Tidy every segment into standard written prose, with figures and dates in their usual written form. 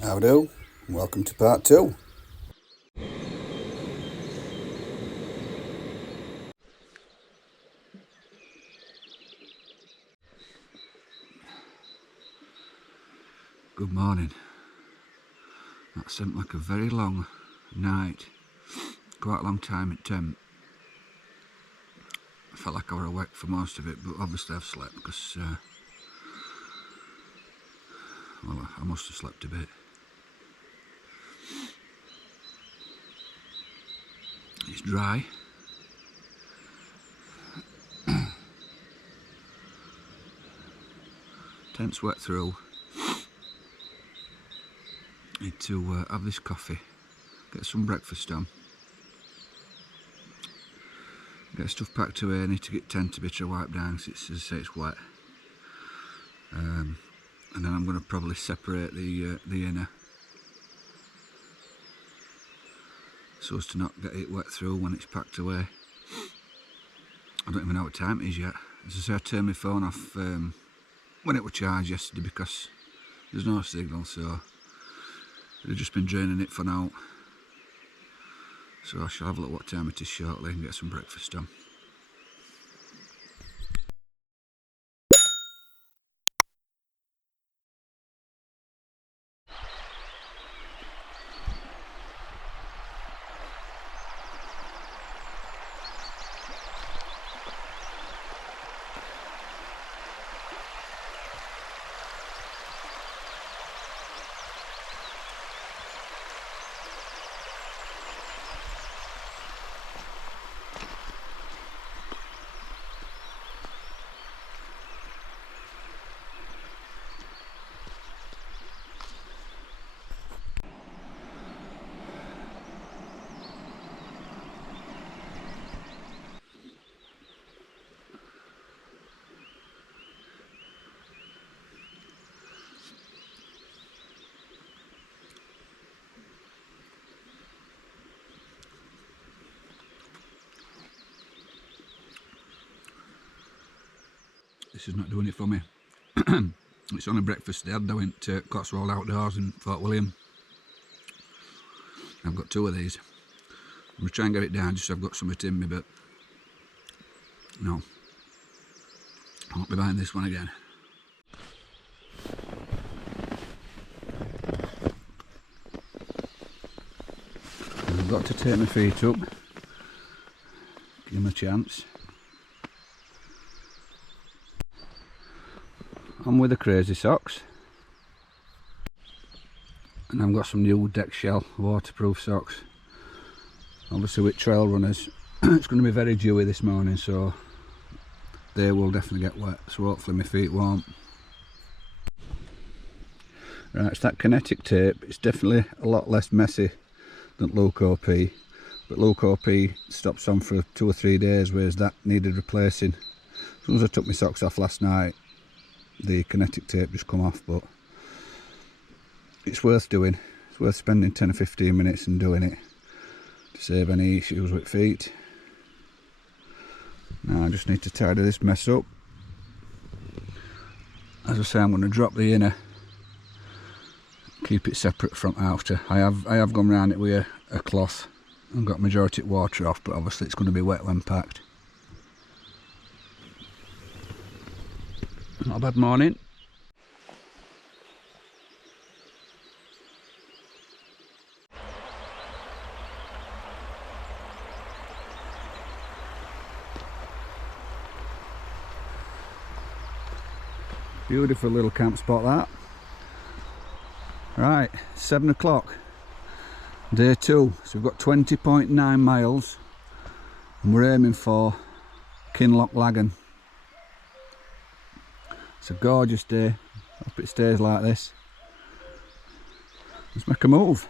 Howdo, welcome to part two. Good morning. That seemed like a very long night, quite a long time at tent. I felt like I were awake for most of it, but obviously I've slept because, well, I must have slept a bit. It's dry. Tent's wet through. Need to have this coffee, get some breakfast on, get stuff packed away. I need to get tent a bit of wipe down because it's, as I say, it's wet. And then I'm going to probably separate the inner so as to not get it wet through when it's packed away. I don't even know what time it is yet. As I say, I turned my phone off when it was charged yesterday because there's no signal, so I've just been draining it for now. So I shall have a look what time it is shortly and get some breakfast done. This is not doing it for me. It's on a breakfast day. I went to Cotswold Outdoors in Fort William. I've got two of these. I'm going to try and get it down just so I've got something in me, but no. I won't be buying this one again. I've got to take my feet up, give them a chance. I'm with the Crazy Socks, and I've got some new Deck Shell waterproof socks. Obviously with trail runners it's going to be very dewy this morning, so they will definitely get wet, so hopefully my feet won't. Right, it's that kinetic tape. It's definitely a lot less messy than Luke OP, but Luke OP stops on for 2 or 3 days, whereas that needed replacing. As soon as I took my socks off last night, the kinetic tape just come off, but it's worth doing. It's worth spending 10 or 15 minutes and doing it to save any issues with feet. Now I just need to tidy this mess up. As I say, I'm going to drop the inner, keep it separate from outer. I have gone round it with a cloth and got majority of water off, but obviously it's going to be wet when packed. Not a bad morning. Beautiful little camp spot that. Right, 7 o'clock, day 2. So we've got 20.9 miles and we're aiming for Kinloch Lagan. It's a gorgeous day. Hope it stays like this. Let's make a move.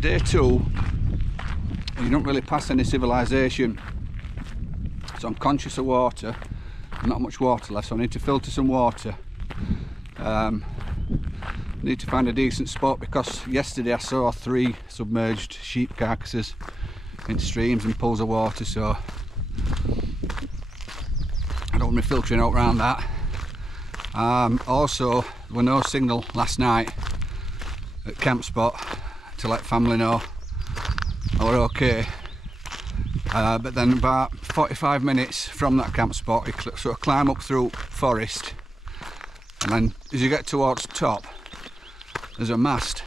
day 2, you don't really pass any civilization, so I'm conscious of water. Not much water left, so I need to filter some water. Need to find a decent spot, because yesterday I saw 3 submerged sheep carcasses in streams and pools of water, so I don't want to be filtering out around that. Also, there was no signal last night at camp spot to let family know I were okay. But then about 45 minutes from that camp spot, you sort of climb up through forest, and then as you get towards the top, there's a mast,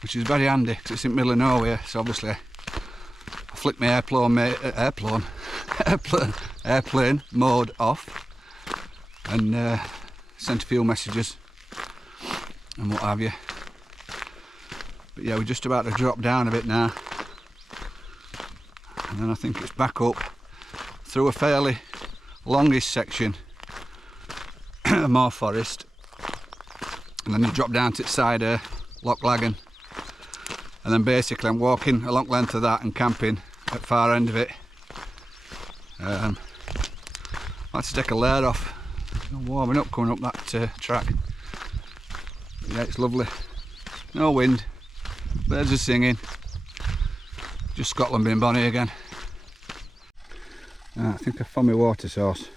which is very handy because it's in the middle of nowhere. So obviously I flick my airplane mode off, and sent a few messages and what have you. But yeah, we're just about to drop down a bit now, and then I think it's back up through a fairly longish section of more forest, and then you drop down to the side of Loch Lagan, and then basically I'm walking a long length of that and camping at the far end of it. I like to take a layer off, warming up coming up that track. Yeah, it's lovely, no wind, birds are singing, just Scotland being bonny again. I think I found my water source.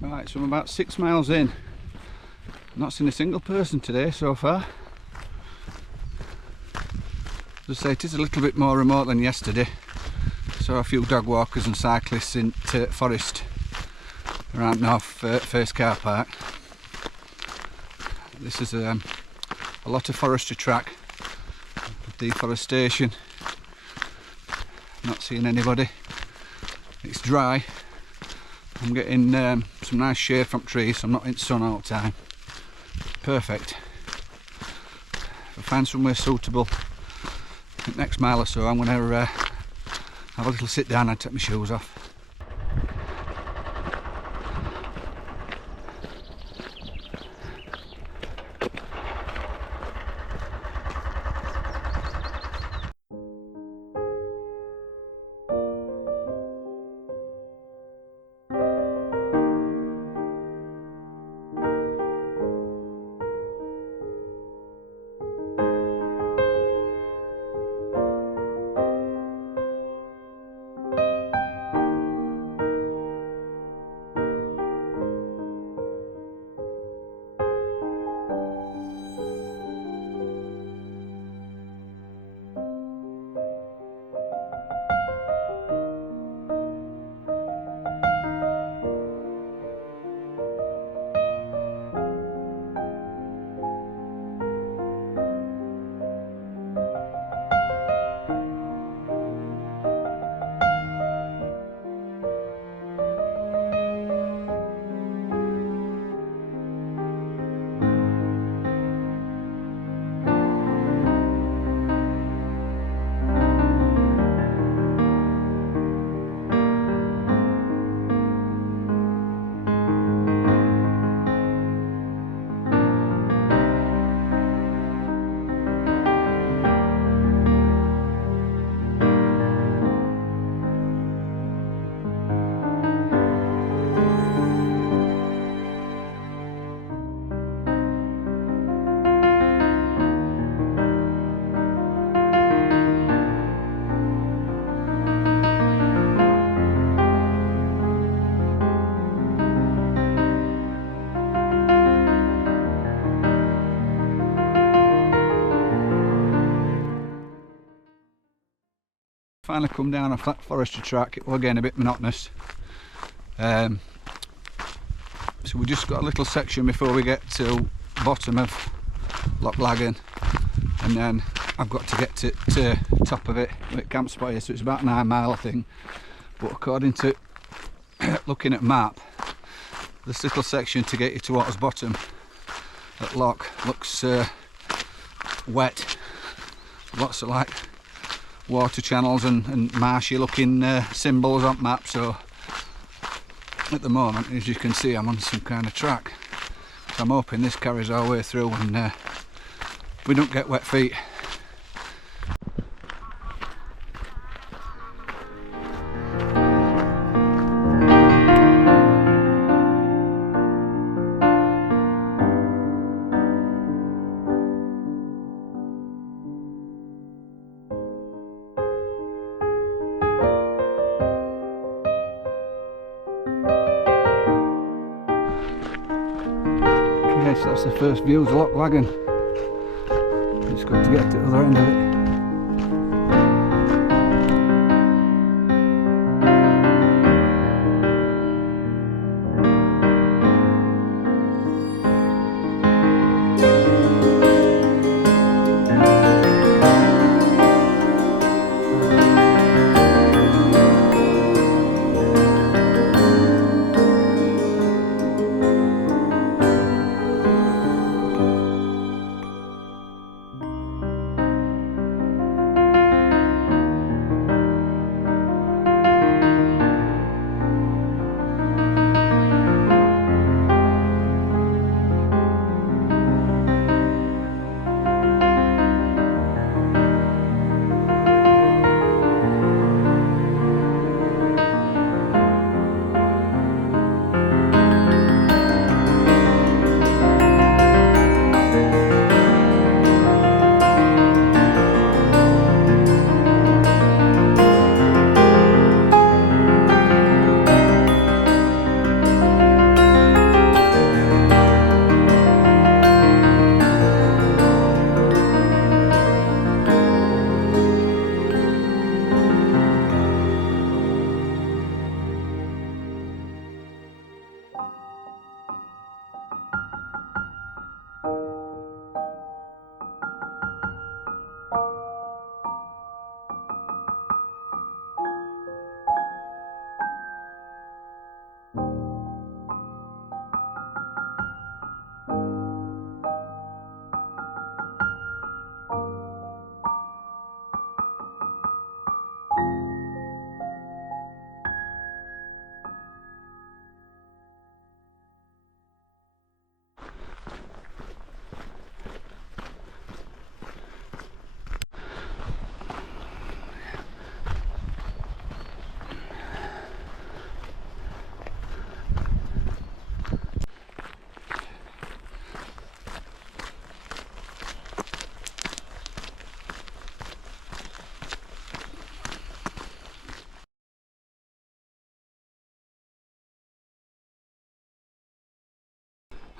Right, so I'm about 6 miles in. Not seen a single person today so far. As I say, it is a little bit more remote than yesterday. Saw a few dog walkers and cyclists in forest around North First Car Park. This is a lot of forestry track, deforestation. Not seeing anybody. It's dry. I'm getting some nice shade from trees, so I'm not in sun all the time. Perfect. If I find somewhere suitable, the next mile or so, I'm going to have a little sit down and take my shoes off. Finally come down a flat forestry track. It was again a bit monotonous, so we just got a little section before we get to bottom of Loch Lagan, and then I've got to get to top of it with camp spot here, so it's about 9 mile I think, but according to looking at map, this little section to get you towards bottom at Loch looks wet, lots of like water channels and marshy looking symbols on map. So at the moment, as you can see, I'm on some kind of track, so I'm hoping this carries our way through and we don't get wet feet. Yes, that's the first views of Loch Lagan. It's good to get to the other end of it.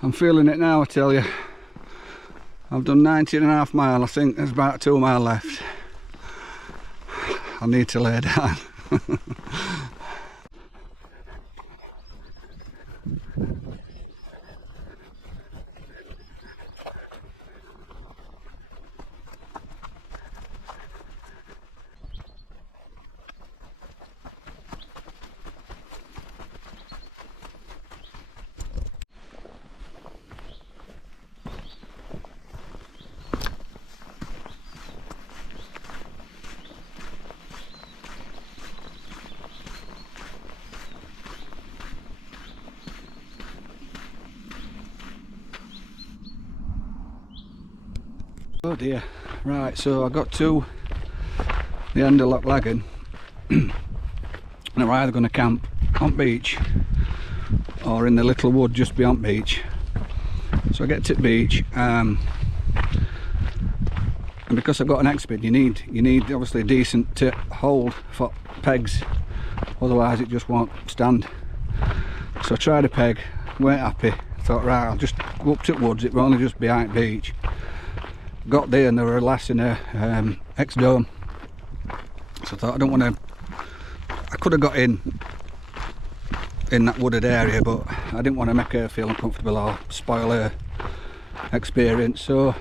I'm feeling it now, I tell you. I've done 19.5 miles. I think there's about 2 miles left. I need to lay down. Oh dear. Right, so I got to the end of Loch Lagan and I'm either going to camp on beach or in the little wood just beyond beach. So I get to the beach, and because I've got an X-Bid, you need obviously a decent hold for pegs, otherwise it just won't stand. So I tried a peg, weren't happy. Thought, right, I'll just go up to the woods. It was only just behind beach. Got there and there were a lass in a X-Dome, so I thought, I don't want to. I could have got in that wooded area, but I didn't want to make her feel uncomfortable or spoil her experience. So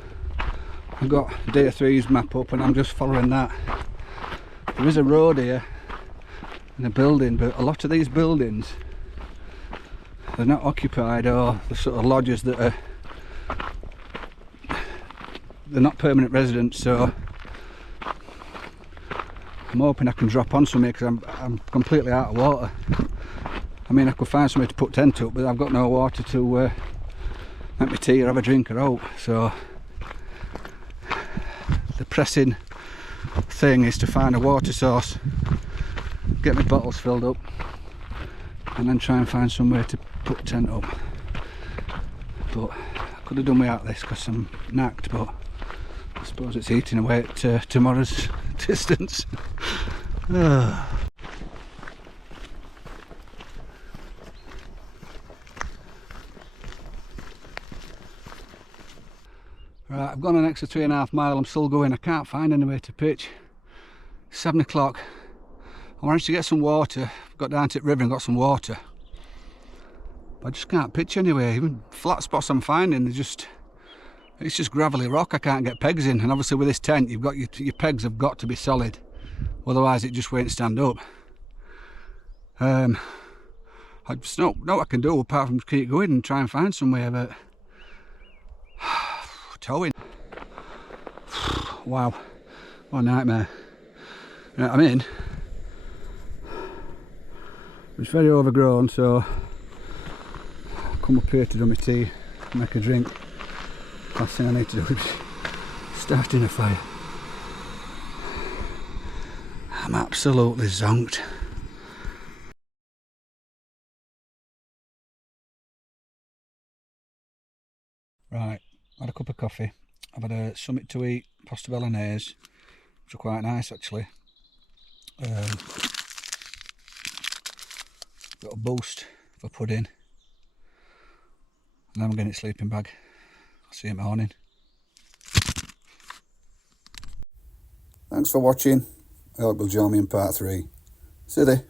I've got day 3's map up and I'm just following that. There is a road here and a building, but a lot of these buildings, they're not occupied, or the sort of lodges that are, they're not permanent residents. So I'm hoping I can drop on somewhere, because I'm completely out of water. I mean, I could find somewhere to put tent up, but I've got no water to make me tea or have a drink or out. So the pressing thing is to find a water source, get my bottles filled up, and then try and find somewhere to put a tent up. But I could have done without this because I'm knacked, but I suppose it's eating away at tomorrow's distance. Right, I've gone an extra 3.5 miles. I'm still going. I can't find anywhere to pitch. 7 o'clock. I managed to get some water. Got down to the river and got some water. But I just can't pitch anywhere. Even flat spots I'm finding, it's just gravelly rock. I can't get pegs in. And obviously with this tent, you've got your pegs have got to be solid, otherwise it just won't stand up. I just know what I can do apart from keep going and try and find somewhere. But towing. Wow, what a nightmare. You know what I mean? It's very overgrown, so I'll come up here to do my tea, make a drink. Last thing I need to do is starting a fire. I'm absolutely zonked. Right, had a cup of coffee. I've had a something to eat, pasta bolognese, which are quite nice actually. Got a boost for pudding, and then I'm getting a sleeping bag. I'll see you in the morning. Thanks for watching. I hope you'll join me in part 3. See you there.